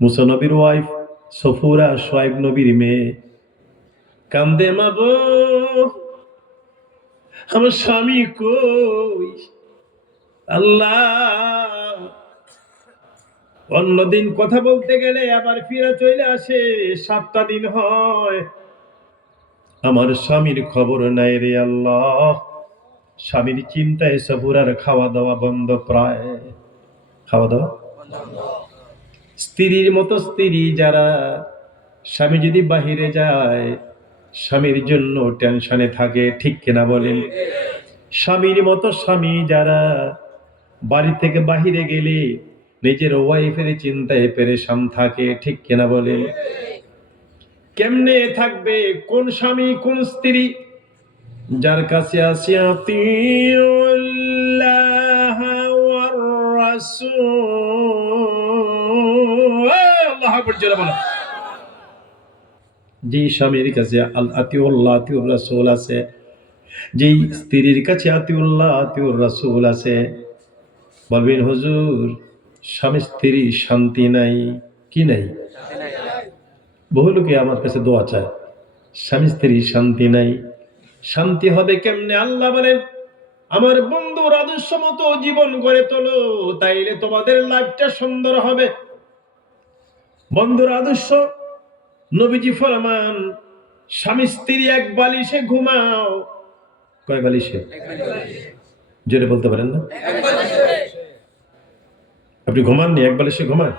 মুসা নবীর ওয়াইফ সফুরা শোয়েব নবীর মেয়ে কান্দে, মা গো আমার স্বামী কই? আল্লাহ, অন্যদিন কথা বলতে গেলে আবার ফিরে চলে আসে, 7টা দিন হয় আমার স্বামীর খবর নাই রে আল্লাহ। স্বামীর চিন্তায় সফুরার খাওয়া দাওয়া বন্ধ, প্রায় খাওয়া দাওয়া। স্ত্রীর মতো স্ত্রী যারা, স্বামী যদি বাহিরে যায় স্বামীর জন্য টেনশনে থাকে, ঠিক কিনা বলেন? স্বামীর মতো স্বামী যারা, বাড়ি থেকে বাহিরে গেলে নিজের ওয়াইফের চিন্তায় পেরেশান থাকে, ঠিক কিনা বলেন? কেমনে থাকবে? কোন স্বামী কোন স্ত্রী যার কাছে আছে আতিউল্লাহ ওয়ার রাসূল, আল্লাহু আকবার জোরে বলো। যে স্বামীর কাছে আতিউল্লাহ আতিউর রাসূল আছে, যেই স্ত্রীর কাছে আতিউল্লাহ আতিউর রাসূল আছে, বলবেন হুজুর স্বামী স্ত্রী শান্তি নাই। কি নাই? বহু লোকে আমার কাছে দোয়া চায়, স্বামী স্ত্রী শান্তি নাই। শান্তি হবে কেমনে? আল্লাহ বলেন, আমার বন্ধুর আদর্শ মতো জীবন গড়ে তোলো, তাইলে তোমাদের লাইফটা সুন্দর হবে। বন্ধুর আদর্শ, নবীজি ফরমান, স্বামী স্ত্রী এক বালিশে ঘুমাও। কয় বালিশে? জোরে বলতে পারেন না? আপনি ঘুমাননি? এক বালিশে ঘুমান?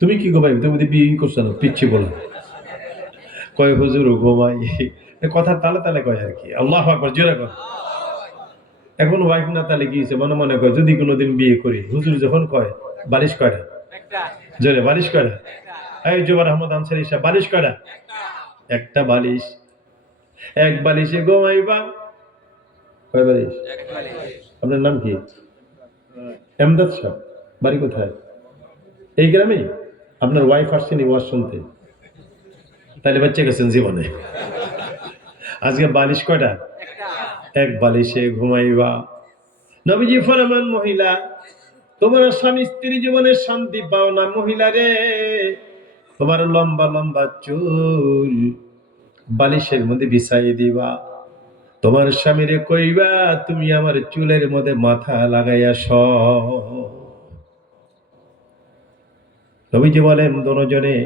তুমি কি ঘুমাই? তুমি বিয়ে করছো না? পিচ্ছি বলো। কয় হুজুর ঘুমাই, কথা তালে তালে কয় আর কি। আল্লাহু আকবার জোরে কর। এখন ওয়াইফ না তালে গিয়েছে, মনে মনে কয় যদি কোনোদিন বিয়ে করি, হুজুর যখন কয় বালিশ কয়টা? জোরে বালিশ কয়টা? এই জুবার আহমদ আনসারী সাহেব, বালিশ কয়টা? একটা বালিশ। এক বালিশে ঘুমাইবা। কয় বালিশ? আপনার নাম কি? এমদাদ সাহেব, বাড়ি কোথায়? এই গ্রামে? আপনার ওয়াইফ আসছেনি ওয়াজ শুনতে? তাহলে বাচ্চা গেছেন জীবনে। আজকে বালিশ কয়টা? এক বালিশে ঘুমাইবা। নবীজি ফরমান, মহিলা তোমার স্বামী স্ত্রী জীবনে শান্তি পাও না, মহিলা রে তোমার লম্বা লম্বা চুল বালিশের মধ্যে বিছাই দিবা। তোমার স্বামীরে কইবা তুমি আমার চুলের মধ্যে মাথা লাগাইয়া শোও। নবীজি বলেন দুজনে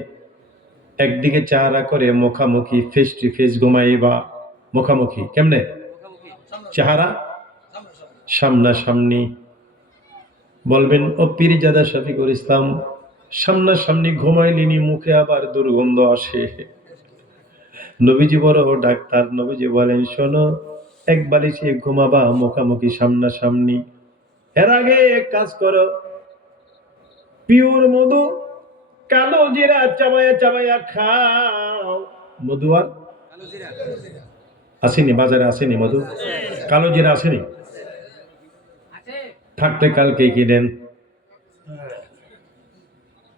একদিকে চেহারা করে মুখামুখি, ফেস টু ফেস ঘুমাইবা। মুখামুখি কেমনে? চেহারা সামনাসামনি। বলবেন ও পীরজাদা শফিকুল ইসলাম, সামনাসামনি ঘুমাইলিনি, মুখে আবার দুর্গন্ধ আসে। নবীজি বড় ডাক্তার, নবীজি বলেন শোনো, এক বালিশে ঘুমাবা মুখামুখি সামনাসামনি। এর আগে কাজ করো, পিওর মধু কালো জিরা চাবায়া চাবায়া খাও। মধু আর আসেনি, বাজারে আসেনি মধু, কালো জিরা আসেনি? থাকতে কালকে কিনেন।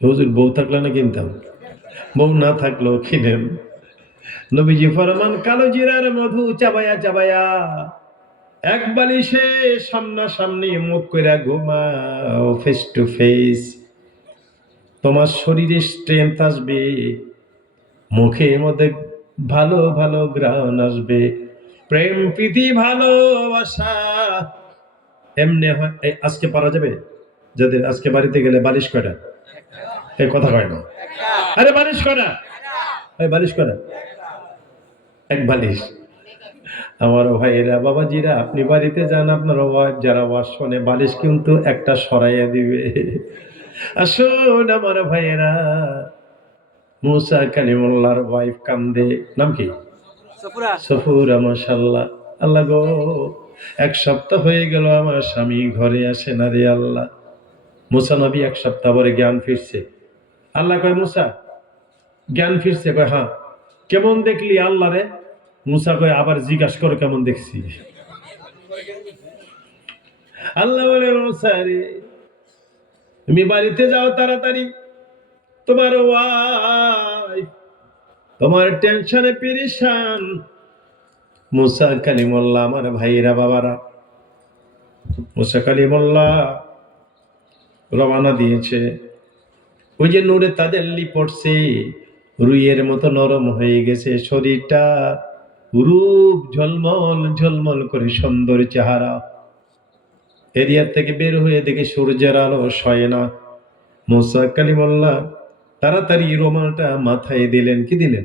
হুজুর বউ থাকলে না কিনতাম, বউ না থাকলেও কিনেন। নবীজি ফরমান, কালো জিরার মধু চাবায়া চাবায়া এক বালিশে সামনাসামনি মুখ কইরা ঘুমাও, ফেস টু ফেস। তোমার শরীরে স্ট্রেংথ আসবে, মুখের মধ্যে ভালো ভালো গ্রান আসবে, প্রেম প্রীতি ভালোবাসা এমনি হয়। আজকে পারা যাবে যাদের আজকে বাড়িতে গেলে বালিশ কয়টা? এই কথা কয় না। আরে বালিশ কয়টা? এই বালিশ কয়টা? এক বালিশ। আমার ভাইয়েরা বাবাজিরা, আপনি বাড়িতে যান, আপনার ওয়াইফ যারা ওয়াজ শোনে, বালিশ কিন্তু একটা সরাইয়া দিবে। আসুন আমার ভাইয়েরা, মুসা কালিমুল্লাহর ওয়াইফ কান্দে, নাম কি? সফুরা। মাশাআল্লাহ। আল্লাহ গো, এক সপ্তাহ হয়ে গেল আমার স্বামী ঘরে আসে না রে আল্লাহ। মুসা নবী 1 সপ্তাহ পরে জ্ঞান ফিরছে। আল্লাহ কয় মুসা জ্ঞান ফিরছে? কয় হ্যাঁ। কেমন দেখলি আল্লাহ রে? মুসা কয় আবার জিজ্ঞাসা করো কেমন দেখছি। আল্লাহ বলে, মুসা রে তুমি বাড়িতে যাও তাড়াতাড়ি, তোমার ওয়াইফ তোমার টেনশনে পেরেশান। মুসা কালিমুল্লাহ, আমার ভাইরা বাবারা, মুসা কালিমুল্লাহ রওনা দিয়েছে। ওই যে নূরে তাজাল্লি পড়ছে, রুইয়ের মতো নরম হয়ে গেছে শরীরটা, রূপ ঝলমল ঝলমল করে সুন্দর চেহারা। এরিয়া থেকে বের হয়ে দেখে সূর্যের আলো সয় না। মুসা কালিমুল্লাহ তাড়াতাড়ি রুমালটা মাথায় দিলেন। কি দিলেন?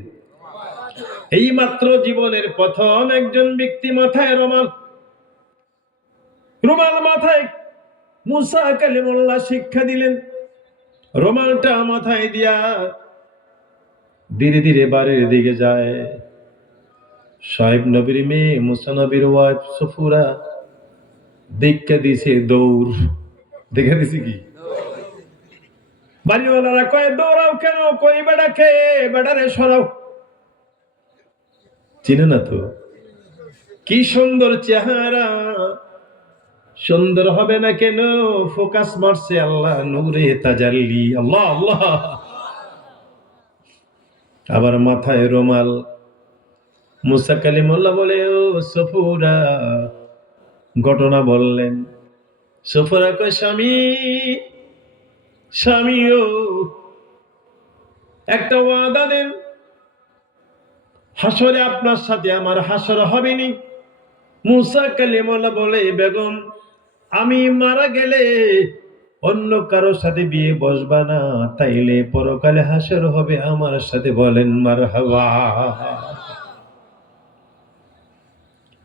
এই মাত্র জীবনের প্রথম একজন ব্যক্তি মাথায় রুমাল, রুমাল মাথায় মুসা কালিমুল্লাহ শিক্ষা দিলেন। রুমালটা মাথায় দিয়া ধীরে ধীরে বাড়ির দিকে যায়। সাহেব নবীর মেয়ে মুসা নবীর ওয়াইফ সফুরা দেখা দিছে দৌড়। দেখা দিছে কি? বাড়িওয়ালারা কয় দৌড়াও কেন? কই বেড়া কে? বেড়ারে সরাও। চিনে না তো? কি সুন্দর চেহারা, সুন্দর হবে না কেন? ফোকাস মারছে আল্লাহ, নূরে তাজাল্লি। আল্লাহ আল্লাহ। আবার মাথায় রুমাল। মুসা কালিমুল্লাহ বলে, ও সফুরা, ঘটনা বললেন। সফুরা কয়, স্বামী স্বামী ও একটা ওয়াদা দেন, হাসরে আপনার সাথে আমার হাসর হবে নি। মুসা কালিমুল্লাহ বলে, বেগম আমি মারা গেলে অন্য কারো সাথে বিয়ে বসবা না, তাইলে পরকালে হাসর হবে আমার সাথে। বলেন মারহাবা।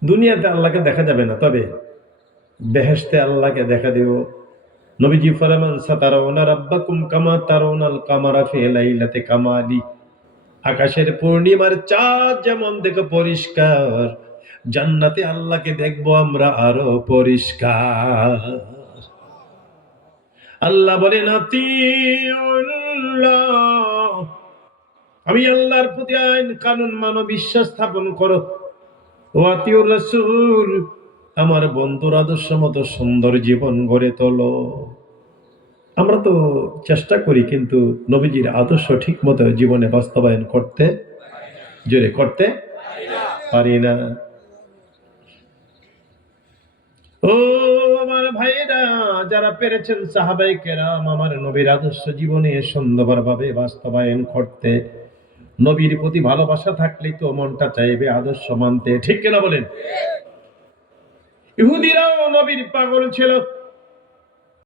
দুনিয়াতে আল্লাহকে দেখা যাবে না, তবে বেহেশতে আল্লাহকে দেখা দেব। নবীজি ফরমান, সাতারাউনা রাব্বাকুম কামা তারাউনাল কামারা ফি লাইলাতি কামালি। আকাশের পূর্ণিমার চাঁদ যেমন দেখো পরিষ্কার, জান্নাতে আল্লাহকে দেখবো আমরা আরো পরিষ্কার। আল্লাহ বলেন, আতিউল্লাহ, আমি আল্লাহর প্রতি আইন কানুন মানো, বিশ্বাস স্থাপন করো। ও আতিউর রাসূল, আমার বন্ধুর আদর্শ মতো সুন্দর জীবন গড়ে তোলো। আমরা তো চেষ্টা করি, কিন্তু নবীজির আদর্শ ঠিক মতো জীবনে বাস্তবায়ন করতে, জোরে করতে পারি না। ও আমার ভাইরা, যারা পেরেছেন সাহাবায়ে কেরাম আমার নবীর আদর্শ জীবনে সুন্দরভাবে বাস্তবায়ন করতে, নবীর প্রতি ভালোবাসা থাকলে তো মনটা চাইবে আদর্শ মানতে। ঠিক কিনা বলেন? ইহুদিরাও নবীর পাগল ছিল।